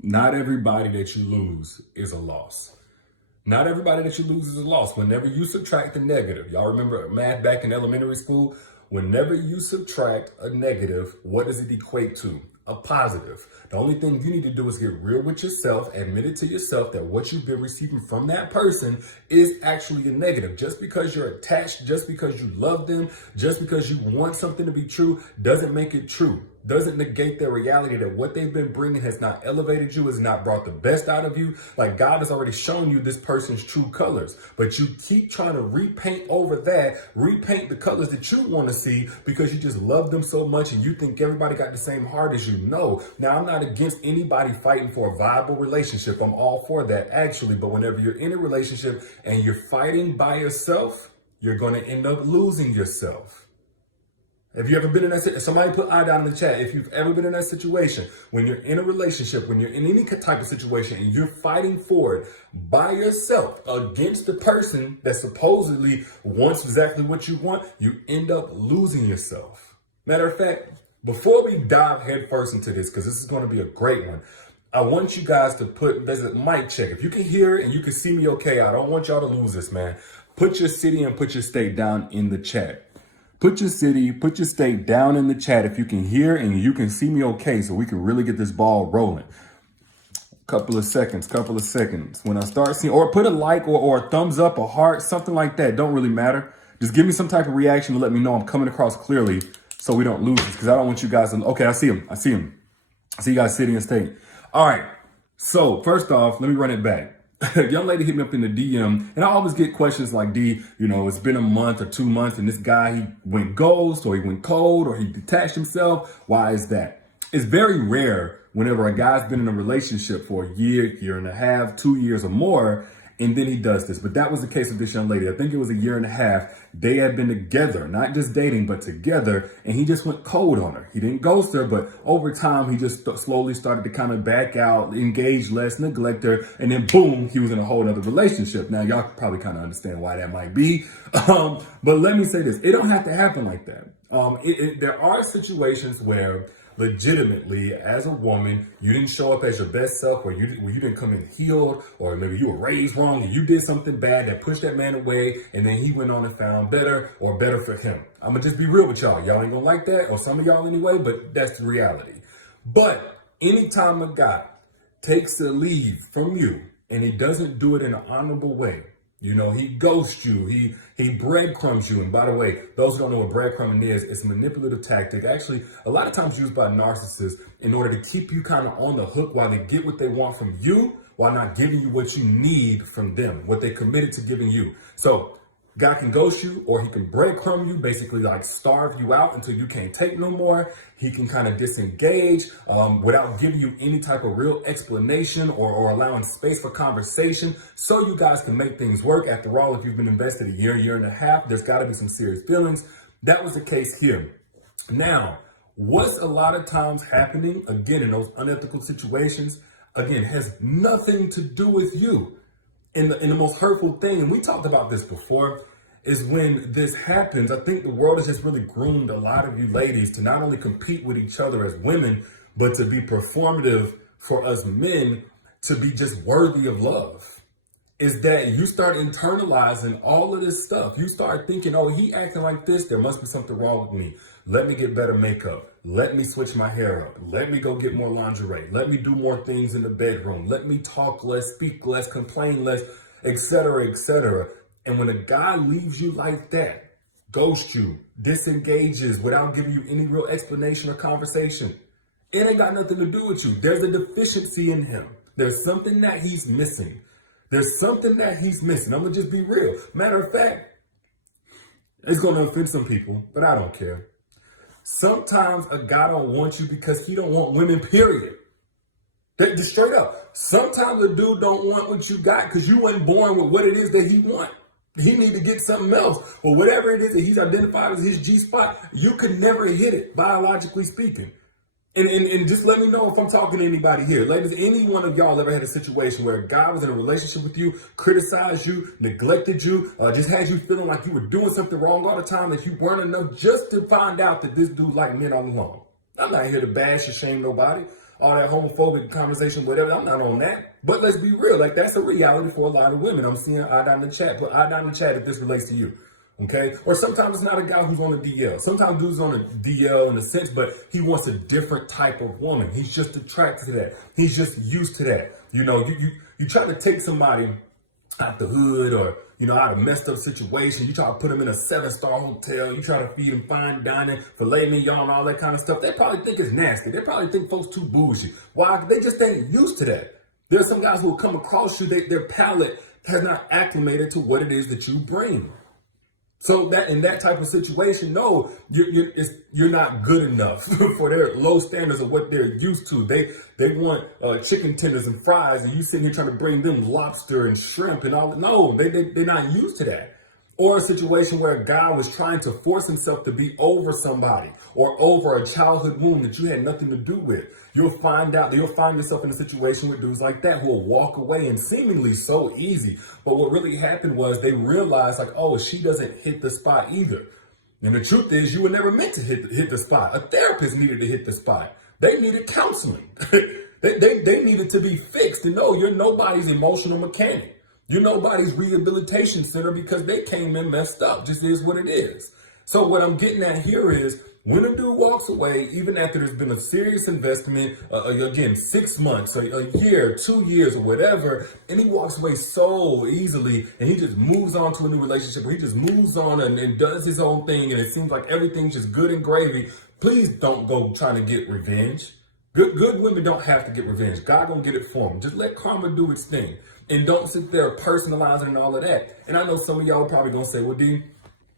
Not everybody that you lose is a loss. Not everybody that you lose is a loss. Whenever you subtract a negative, y'all remember math back in elementary school? Whenever you subtract a negative, what does it equate to? A positive. The only thing you need to do is get real with yourself, admit it to yourself that what you've been receiving from that person is actually a negative. Just because you're attached, just because you love them, just because you want something to be true, doesn't make it true. Doesn't negate the reality that what they've been bringing has not elevated you, has not brought the best out of you. Like God has already shown you this person's true colors, but you keep trying to repaint over that, repaint the colors that you want to see because you just love them so much and you think everybody got the same heart as you. No. Now, I'm not against anybody fighting for a viable relationship. I'm all for that actually, but whenever you're in a relationship and you're fighting by yourself, you're going to end up losing yourself. Have you ever been in that situation? Somebody put I down in the chat. If you've ever been in that situation, when you're in a relationship, when you're in any type of situation and you're fighting for it by yourself against the person that supposedly wants exactly what you want, you end up losing yourself. Matter of fact, before we dive headfirst into this, because this is going to be a great one, I want you guys to there's a mic check. If you can hear it and you can see me okay, I don't want y'all to lose this, man. Put your city and put your state down in the chat. Put your city, put your state down in the chat if you can hear and you can see me okay so we can really get this ball rolling. Couple of seconds. When I start seeing, or put a like or a thumbs up, a heart, something like that. Don't really matter. Just give me some type of reaction to let me know I'm coming across clearly so we don't lose this because I don't want you guys to, okay, I see him. I see you guys city and state. All right. So first off, let me run it back. A young lady hit me up in the DM, and I always get questions like, D, it's been a month or 2 months, and this guy, he went ghost, or he went cold, or he detached himself. Why is that? It's very rare whenever a guy's been in a relationship for a year and a half, 2 years or more, and then he does this. But that was the case with this young lady. I think it was a year and a half. They had been together, not just dating, but together. And he just went cold on her. He didn't ghost her, but over time, he just slowly started to kind of back out, engage less, neglect her. And then boom, he was in a whole other relationship. Now, y'all probably kind of understand why that might be. But let me say this. It don't have to happen like that. There are situations where legitimately, as a woman, you didn't show up as your best self, or you didn't come in healed, or maybe you were raised wrong and you did something bad that pushed that man away, and then he went on and found better, or better for him. I'm gonna just be real with y'all. Y'all ain't gonna like that, or some of y'all anyway, but that's the reality. But anytime a guy takes a leave from you and he doesn't do it in an honorable way, he ghosts you, he breadcrumbs you. And by the way, those who don't know what breadcrumbing is, it's a manipulative tactic, actually a lot of times used by narcissists in order to keep you kind of on the hook while they get what they want from you, while not giving you what you need from them, what they committed to giving you. So guy can ghost you, or he can breadcrumb you, basically like starve you out until you can't take no more. He can kind of disengage without giving you any type of real explanation or allowing space for conversation so you guys can make things work. After all, if you've been invested a year and a half, there's got to be some serious feelings. That was the case here. Now, what's a lot of times happening, again, in those unethical situations, again, has nothing to do with you. And the most hurtful thing, and we talked about this before, is when this happens, I think the world has just really groomed a lot of you ladies to not only compete with each other as women, but to be performative for us men to be just worthy of love. Is that you start internalizing all of this stuff. You start thinking, oh, he acting like this, there must be something wrong with me. Let me get better makeup. Let me switch my hair up. Let me go get more lingerie. Let me do more things in the bedroom. Let me talk less, speak less, complain less, etc., etc. And when a guy leaves you like that, ghosts you, disengages without giving you any real explanation or conversation, it ain't got nothing to do with you. There's a deficiency in him. There's something that he's missing. There's something that he's missing. I'm going to just be real. Matter of fact, it's going to offend some people, but I don't care. Sometimes a guy don't want you because he don't want women, period. Just straight up. Sometimes a dude don't want what you got because you weren't born with what it is that he want. He need to get something else. Or whatever it is that he's identified as his G-spot, you could never hit it, biologically speaking. And just let me know if I'm talking to anybody here. Ladies, any one of y'all ever had a situation where a guy was in a relationship with you, criticized you, neglected you, just had you feeling like you were doing something wrong all the time, that you weren't enough, just to find out that this dude liked men all along? I'm not here to bash or shame nobody. all that homophobic conversation, whatever. I'm not on that. But let's be real. Like, that's a reality for a lot of women. I'm seeing I down in the chat. Put I down in the chat if this relates to you. Okay? Or sometimes it's not a guy who's on a DL. Sometimes dude's on a DL in a sense, but he wants a different type of woman. He's just attracted to that. He's just used to that. You know, you try to take somebody out the hood or, you know, out of a messed up situation. You try to put them in a 7-star hotel. You try to feed them fine dining, filet mignon, and all that kind of stuff. They probably think it's nasty. They probably think folks too bougie. Why? They just ain't used to that. There are some guys who will come across you, their palate has not acclimated to what it is that you bring. So that in that type of situation, no, you're not good enough for their low standards of what they're used to. They want chicken tenders and fries, and you sitting here trying to bring them lobster and shrimp and all. No, they're not used to that. Or a situation where a guy was trying to force himself to be over somebody or over a childhood wound that you had nothing to do with. You'll find yourself in a situation with dudes like that who will walk away and seemingly so easy. But what really happened was they realized like, oh, she doesn't hit the spot either. And the truth is you were never meant to hit the spot. A therapist needed to hit the spot. They needed counseling. they needed to be fixed. And no, you're nobody's emotional mechanic. You're nobody's rehabilitation center because they came in messed up. Just is what it is. So what I'm getting at here is when a dude walks away, even after there's been a serious investment, again, 6 months, a year, 2 years or whatever, and he walks away so easily and he just moves on to a new relationship or he just moves on and does his own thing and it seems like everything's just good and gravy, please don't go trying to get revenge. Good women don't have to get revenge. God gonna get it for them. Just let karma do its thing. And don't sit there personalizing and all of that. And I know some of y'all are probably gonna say, well, D,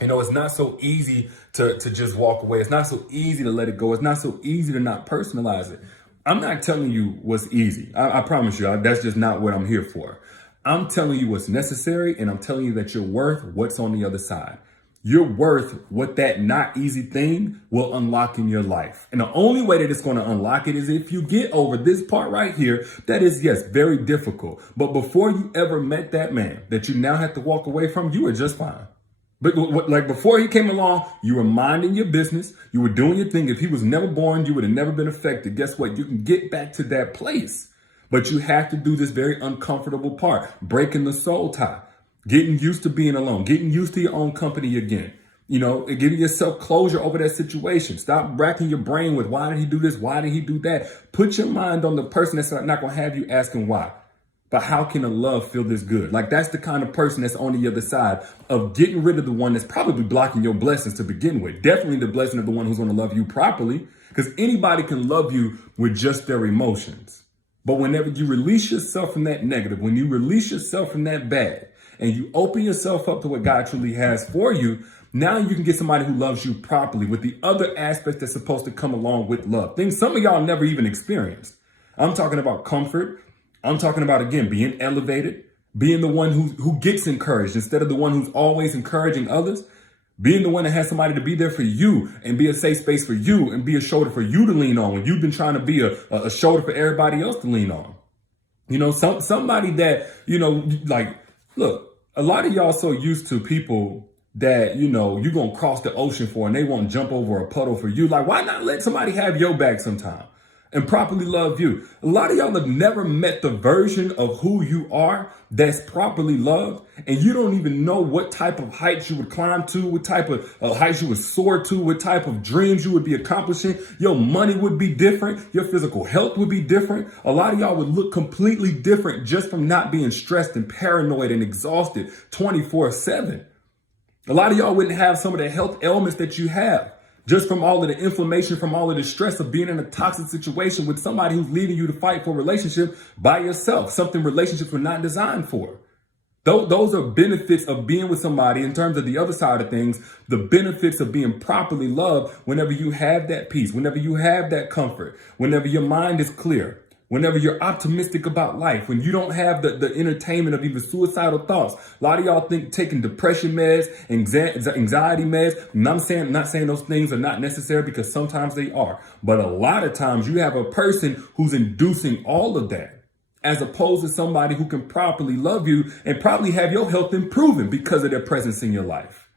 you know, it's not so easy to just walk away. It's not so easy to let it go. It's not so easy to not personalize it. I'm not telling you what's easy. I promise you, that's just not what I'm here for. I'm telling you what's necessary, and I'm telling you that you're worth what's on the other side. You're worth what that not easy thing will unlock in your life. And the only way that it's going to unlock it is if you get over this part right here. That is, yes, very difficult. But before you ever met that man that you now have to walk away from, you were just fine. But like before he came along, you were minding your business. You were doing your thing. If he was never born, you would have never been affected. Guess what? You can get back to that place. But you have to do this very uncomfortable part, breaking the soul tie. Getting used to being alone, getting used to your own company again, you know, and giving yourself closure over that situation. Stop racking your brain with why did he do this? Why did he do that? Put your mind on the person that's not going to have you asking why. But how can a love feel this good? Like that's the kind of person that's on the other side of getting rid of the one that's probably blocking your blessings to begin with. Definitely the blessing of the one who's going to love you properly, because anybody can love you with just their emotions. But whenever you release yourself from that negative, when you release yourself from that bad, and you open yourself up to what God truly has for you, now you can get somebody who loves you properly with the other aspects that's supposed to come along with love. Things some of y'all never even experienced. I'm talking about comfort. I'm talking about, again, being elevated, being the one who gets encouraged instead of the one who's always encouraging others, being the one that has somebody to be there for you and be a safe space for you and be a shoulder for you to lean on when you've been trying to be a shoulder for everybody else to lean on. You know, somebody that, you know, like, look, a lot of y'all so used to people that, you know, you're going to cross the ocean for and they won't jump over a puddle for you. Like, why not let somebody have your back sometime and properly love you? A lot of y'all have never met the version of who you are that's properly loved. And you don't even know what type of heights you would climb to, what type of heights you would soar to, what type of dreams you would be accomplishing. Your money would be different. Your physical health would be different. A lot of y'all would look completely different just from not being stressed and paranoid and exhausted 24/7. A lot of y'all wouldn't have some of the health ailments that you have just from all of the inflammation, from all of the stress of being in a toxic situation with somebody who's leaving you to fight for a relationship by yourself, something relationships were not designed for. Those are benefits of being with somebody in terms of the other side of things, the benefits of being properly loved whenever you have that peace, whenever you have that comfort, whenever your mind is clear, whenever you're optimistic about life, when you don't have the entertainment of even suicidal thoughts. A lot of y'all think taking depression meds, anxiety meds, and I'm not saying those things are not necessary because sometimes they are. But a lot of times you have a person who's inducing all of that, as opposed to somebody who can properly love you and probably have your health improving because of their presence in your life.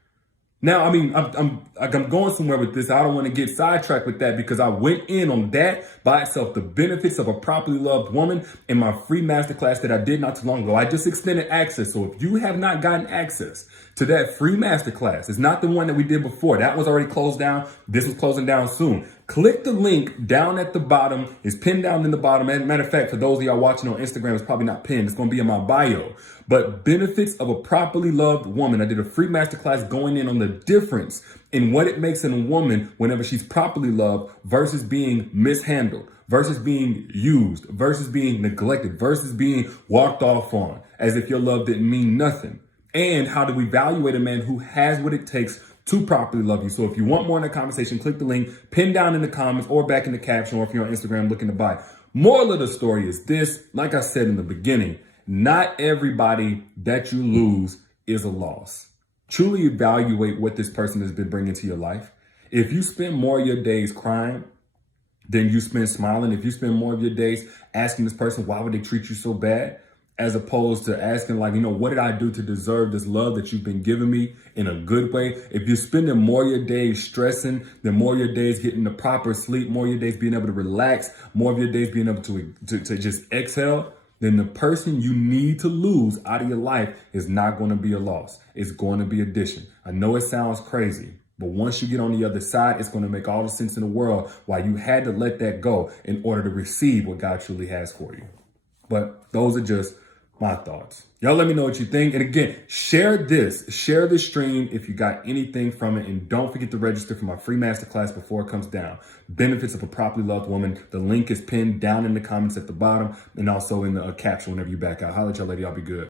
Now, I mean, I'm going somewhere with this. I don't want to get sidetracked with that because I went in on that by itself, the benefits of a properly loved woman, in my free masterclass that I did not too long ago. I just extended access. So if you have not gotten access to that free masterclass, it's not the one that we did before. That was already closed down. This was closing down soon. Click the link down at the bottom. It's pinned down in the bottom. As a matter of fact, for those of y'all watching on Instagram, it's probably not pinned. It's going to be in my bio. But benefits of a properly loved woman. I did a free masterclass going in on the difference in what it makes in a woman whenever she's properly loved versus being mishandled, versus being used, versus being neglected, versus being walked off on as if your love didn't mean nothing. And how to evaluate a man who has what it takes to properly love you. So if you want more in the conversation, click the link, pin down in the comments or back in the caption, or if you're on Instagram looking to buy. Moral of the story is this, like I said in the beginning, not everybody that you lose is a loss. Truly evaluate what this person has been bringing to your life. If you spend more of your days crying than you spend smiling, if you spend more of your days asking this person, why would they treat you so bad? As opposed to asking like, what did I do to deserve this love that you've been giving me in a good way? If you're spending more of your days stressing, then more of your days getting the proper sleep, more of your days being able to relax, more of your days being able to just exhale, then the person you need to lose out of your life is not going to be a loss. It's going to be addition. I know it sounds crazy, but once you get on the other side, it's going to make all the sense in the world why you had to let that go in order to receive what God truly has for you. But those are just my thoughts. Y'all let me know what you think. And again, share this stream if you got anything from it. And don't forget to register for my free masterclass before it comes down. Benefits of a properly loved woman. The link is pinned down in the comments at the bottom and also in the caption whenever you back out. Holla at y'all later. Y'all be good.